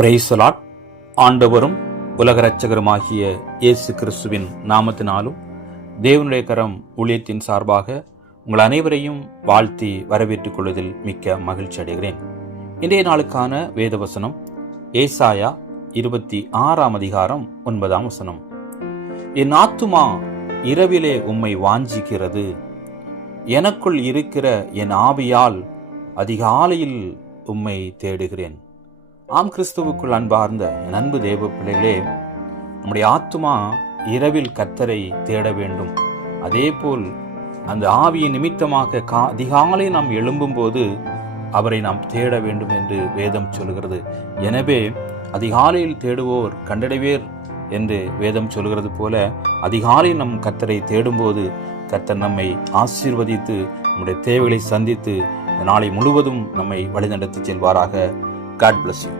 Praise the Lord. ஆண்டவரும் உலக இரட்சகருமாகிய இயேசு கிறிஸ்துவின் நாமத்தினாலும் தேவனுடைய கரம் ஊழியத்தின் சார்பாக உங்கள் அனைவரையும் வாழ்த்தி வரவேற்றுக் கொள்வதில் மிக்க மகிழ்ச்சி அடைகிறேன். இன்றைய நாளுக்கான வேதவசனம் ஏசாயா 26 அதிகாரம் 9 வசனம். என் ஆத்துமா இரவிலே உம்மை வாஞ்சிக்கிறது, எனக்குள் இருக்கிற என் ஆவியால் அதிகாலையில் உம்மை தேடுகிறேன். ஆம், கிறிஸ்துவுக்குள் அன்பார்ந்த என் அன்பு தேவ பிள்ளைகளே, நம்முடைய ஆத்துமா இரவில் கர்த்தரை தேட வேண்டும். அதே போல் அந்த ஆவியின் நிமித்தமாக அதிகாலை நாம் எழும்பும் போது அவரை நாம் தேட வேண்டும் என்று வேதம் சொல்கிறது. எனவே அதிகாலையில் தேடுவோர் கண்டடைவேர் என்று வேதம் சொல்கிறது போல அதிகாலை நம் கர்த்தரை தேடும்போது கர்த்தர் நம்மை ஆசீர்வதித்து நம்முடைய தேவைகளை சந்தித்து நாளை முழுவதும் நம்மை வழிநடத்தி செல்வாராக. God bless you.